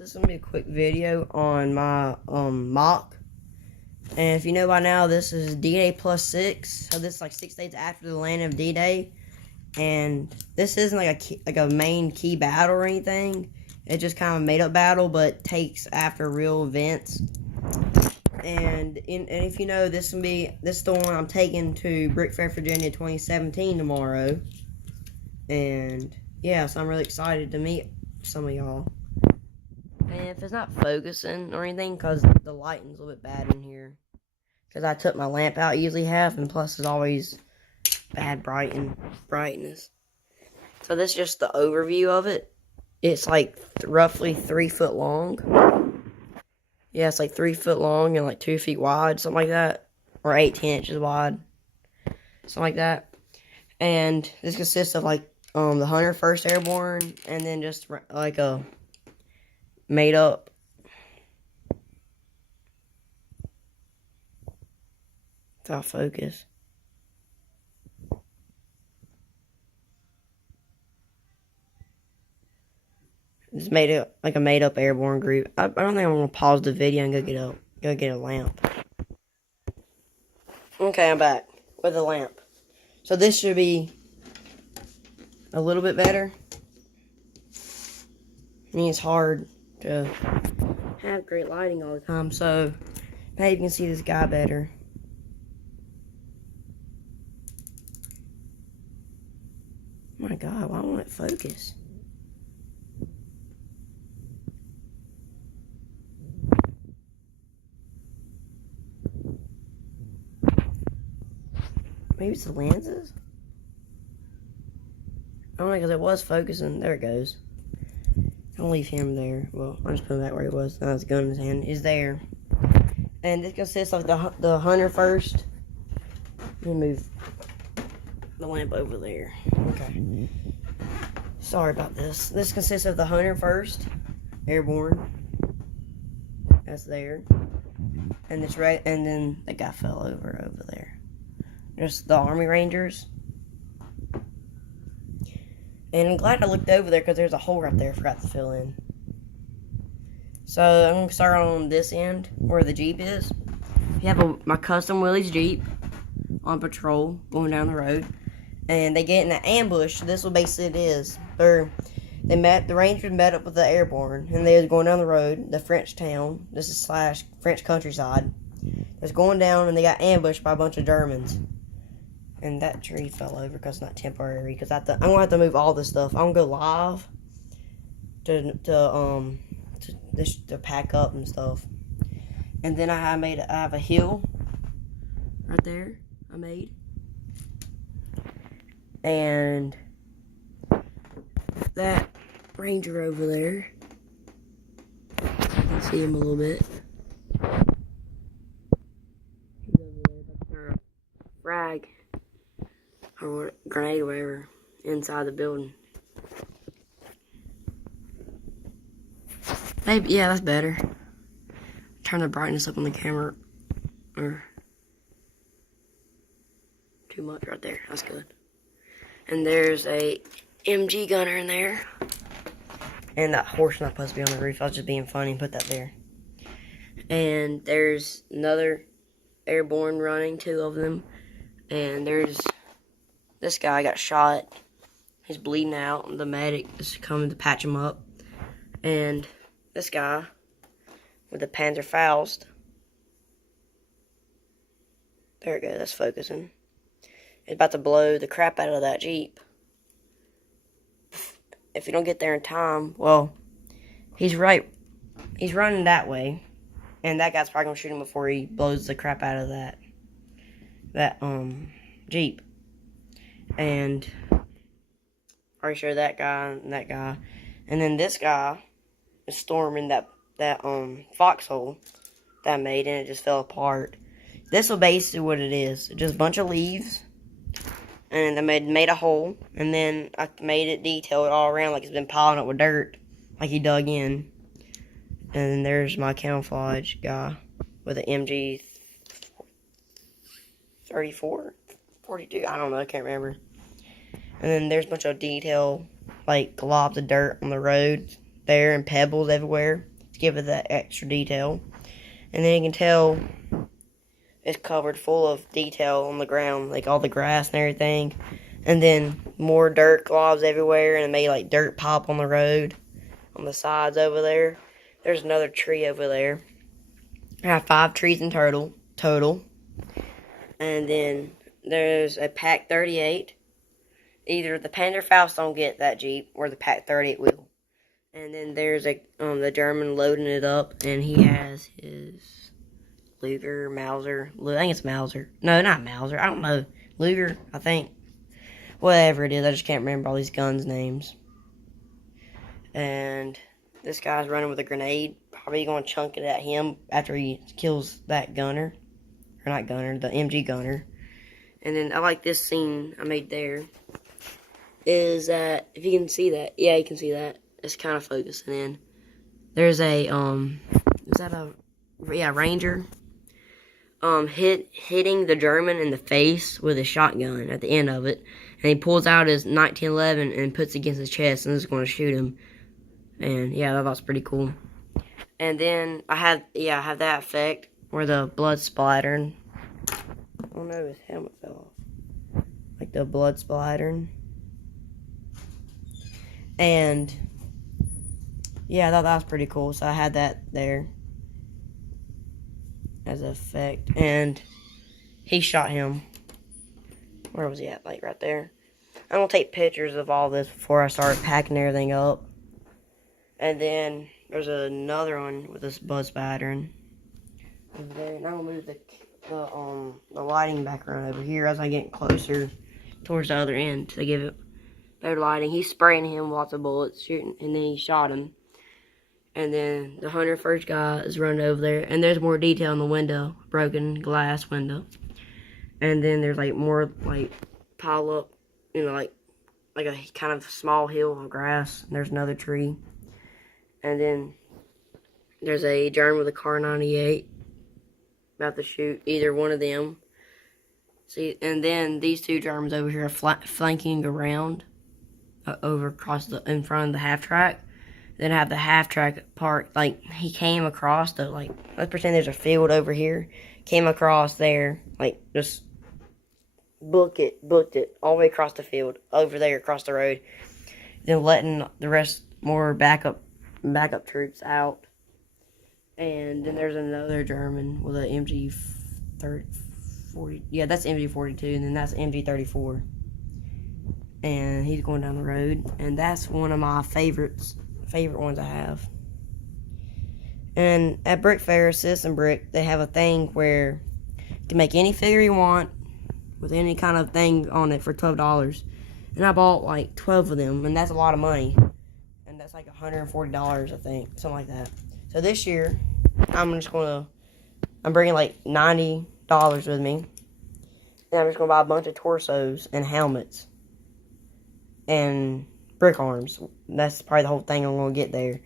This is gonna be a quick video on my mock. And if you know by now, this is Dday+6. So this is like 6 days after the landing of D-Day. And this isn't like a main key battle or anything. It's just kind of a made up battle, but takes after real events. And if you know, this is the one I'm taking to Brick Fair, Virginia 2017 tomorrow. And yeah, so I'm really excited to meet some of y'all. And if it's not focusing or anything, because the lighting's a little bit bad in here. Because I took my lamp out, usually have, and plus it's always bad brightness. So this is just the overview of it. It's like roughly 3 foot long. Yeah, it's like 3 foot long and like 2 feet wide, something like that. Or 18 inches wide. Something like that. And this consists of like the 101st Airborne, and then just like a made up without focus. It's made up like a made up airborne group. I don't think I'm gonna pause the video and go get a lamp. Okay, I'm back with a lamp. So this should be a little bit better. I mean, it's hard to have great lighting all the time, so now you can see this guy better. Oh my God, why won't it focus? Maybe it's the lenses? I don't know, because it was focusing. There it goes. I'll leave him there. Well, I'm just putting him back where he was. Now his gun in his hand is there. And this consists of the 101st. Let me move the lamp over there. Okay. Sorry about this. This consists of the 101st Airborne. That's there. And this and then the guy fell over there. There's the Army Rangers. And I'm glad I looked over there because there's a hole right there I forgot to fill in. So I'm going to start on this end where the Jeep is. You have my custom Willys Jeep on patrol going down the road. And they get in an ambush. This is what basically it is. The Rangers met up with the Airborne. And they was going down the road, the French town. This is / French countryside. They was going down and they got ambushed by a bunch of Germans. And that tree fell over because it's not temporary. Because I'm going to have to move all this stuff. I'm going to go live to pack up and stuff. And then I have a hill right there I made. And that ranger over there, you can see him a little bit. He's over there, but they're a frag. Or grenade or whatever inside the building. Maybe, yeah, that's better. Turn the brightness up on the camera. Or too much right there. That's good. And there's a MG gunner in there. And that horse not supposed to be on the roof. I was just being funny and put that there. And there's another airborne running, 2 of them. And there's this guy got shot. He's bleeding out. The medic is coming to patch him up. And this guy with the Panzerfaust. There it goes. That's focusing. It's about to blow the crap out of that Jeep. If you don't get there in time, well, he's running that way. And that guy's probably going to shoot him before he blows the crap out of that Jeep. And pretty sure that guy and that guy. And then this guy is storming that foxhole that I made, and it just fell apart. This is basically what it is. Just a bunch of leaves. And I made a hole. And then I made it detailed all around like it's been piling up with dirt. Like he dug in. And then there's my camouflage guy with an MG 34? 42, I don't know, I can't remember. And then there's a bunch of detail, like globs of dirt on the road there and pebbles everywhere to give it that extra detail. And then you can tell it's covered full of detail on the ground, like all the grass and everything. And then more dirt globs everywhere, and it made like dirt pop on the road on the sides over there. There's another tree over there. I have 5 trees in total. And then there's a Pack 38. Either the Panther Faust don't get that Jeep, or the Pack 38 will. And then there's the German loading it up, and he has his Luger, Mauser. I think it's Mauser. No, not Mauser. I don't know. Luger, I think. Whatever it is, I just can't remember all these guns' names. And this guy's running with a grenade. Probably going to chunk it at him after he kills that gunner. Or not gunner, the MG gunner. And then I like this scene I made there. Is that, if you can see that. Yeah, you can see that. It's kind of focusing in. There's a, is that a, yeah, Ranger. Hitting the German in the face with a shotgun at the end of it. And he pulls out his 1911 and puts it against his chest and is going to shoot him. And yeah, that was pretty cool. And then I have that effect where the blood splattering. Oh no, his helmet fell off. Like the blood splattering. And yeah, I thought that was pretty cool. So I had that there as an effect. And he shot him. Where was he at? Like right there. I'm going to take pictures of all this before I start packing everything up. And then there's another one with this blood spattering. And then I'm going to move the lighting background over here as I get closer towards the other end to give it better lighting. He's spraying him with lots of bullets, shooting, and then he shot him. And then the 101st guy is running over there. And there's more detail in the window, broken glass window. And then there's like more like pile up, you know, like a kind of small hill of grass. And there's another tree. And then there's a German with a Car 98 about to shoot either one of them. See, and then these 2 Germans over here are flanking around over across in front of the half track. Then have the half track part, like he came across the, like, let's pretend there's a field over here. Came across there, like just booked it all the way across the field, over there across the road. Then letting the rest more backup troops out. And then there's another German with an MG 40. Yeah, that's MG 42, and then that's MG 34. And he's going down the road, and that's one of my favorite ones I have. And at Brick Fair, Citizen Brick, they have a thing where you can make any figure you want with any kind of thing on it for $12. And I bought like 12 of them, and that's a lot of money. And that's like $140, I think, something like that. So this year, I'm bringing like $90 with me. And I'm just going to buy a bunch of torsos and helmets. And brick arms. That's probably the whole thing I'm going to get there.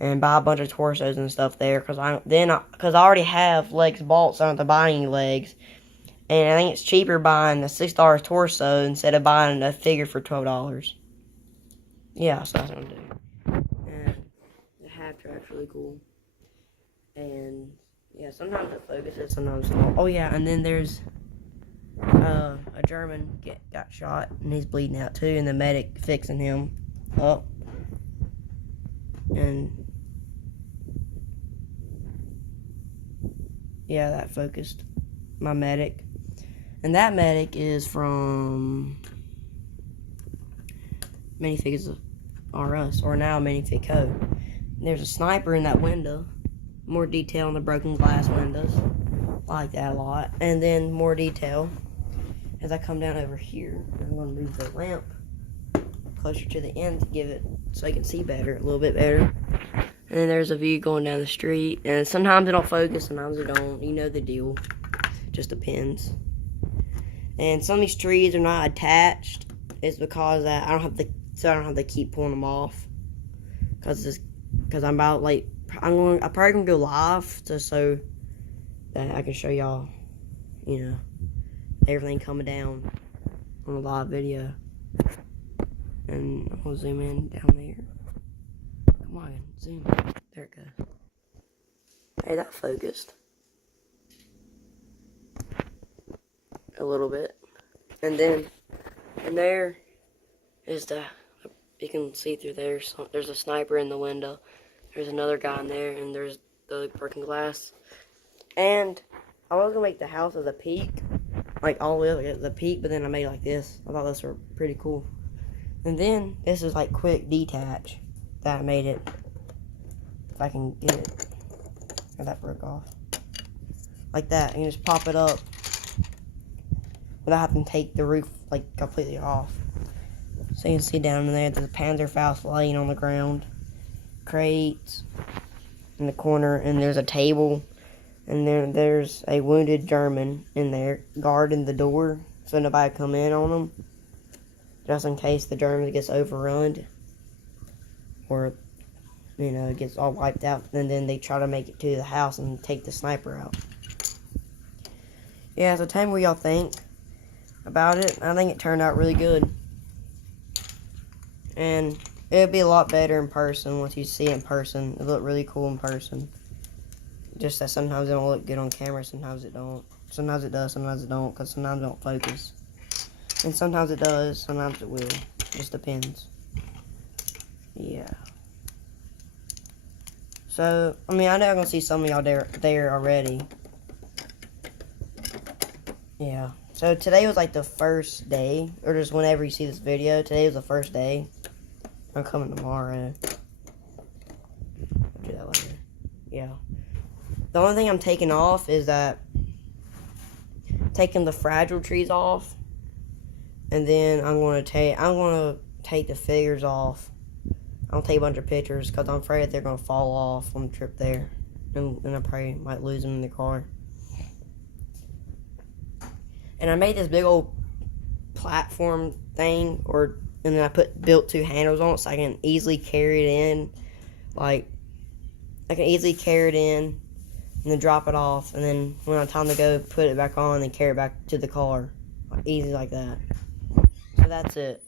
And buy a bunch of torsos and stuff there. Because I already have legs bought, so I don't have to buy any legs. And I think it's cheaper buying a $6 torso instead of buying a figure for $12. Yeah, so that's what I'm doing. And the half track's really cool. And yeah, sometimes it focuses, sometimes it don't. Oh yeah, and then there's a German got shot, and he's bleeding out too, and the medic fixing him up. And yeah, that focused my medic. And that medic is from Minifigures R Us, or now Minifig Co. There's a sniper in that window. More detail on the broken glass windows. I like that a lot. And then more detail as I come down over here. I'm going to move the lamp closer to the end to give it so I can see better, a little bit better. And then there's a view going down the street. And sometimes it don't focus, sometimes it don't. You know the deal. Just depends. And some of these trees are not attached. It's because I don't have to keep pulling them off. Because I'm about like I'm probably gonna go live just so that I can show y'all, you know, everything coming down on a live video. And I'll zoom in down there. Come on, zoom. There it goes. Hey, that focused. A little bit. And then, and there is you can see through there, so there's a sniper in the window. There's another guy in there, and there's the broken glass. And I was gonna make the house as a peak, like all the way up at the peak, but then I made it like this. I thought those were pretty cool. And then this is like quick detach that I made it. If I can get it. Oh, that broke off. Like that. You can just pop it up without having to take the roof like completely off. So you can see down in there there's a Panzerfaust laying on the ground. Crates in the corner, and there's a table. And there's a wounded German in there guarding the door so nobody come in on them. Just in case the German gets overrun. Or, you know, it gets all wiped out. And then they try to make it to the house and take the sniper out. Yeah, so tell me what y'all think about it. I think it turned out really good. And it'll be a lot better in person once you see it in person. It'll look really cool in person. Just that sometimes it don't look good on camera, sometimes it don't. Sometimes it does, sometimes it don't, because sometimes it don't focus. And sometimes it does, sometimes it will. Just depends. Yeah. So, I mean, I know I'm going to see some of y'all there already. Yeah. So, today was like the first day, or just whenever you see this video, today was the first day. I'm coming tomorrow. I'll do that later. Yeah. The only thing I'm taking off is that taking the fragile trees off, and then I'm gonna take the figures off. I'll take a bunch of pictures because I'm afraid they're gonna fall off on the trip there, and I probably might lose them in the car. And I made this big old platform thing, and then I built 2 handles on it so I can easily carry it in, like I can easily carry it in. And then drop it off, and then when it's time to go, put it back on and carry it back to the car. Easy like that. So that's it.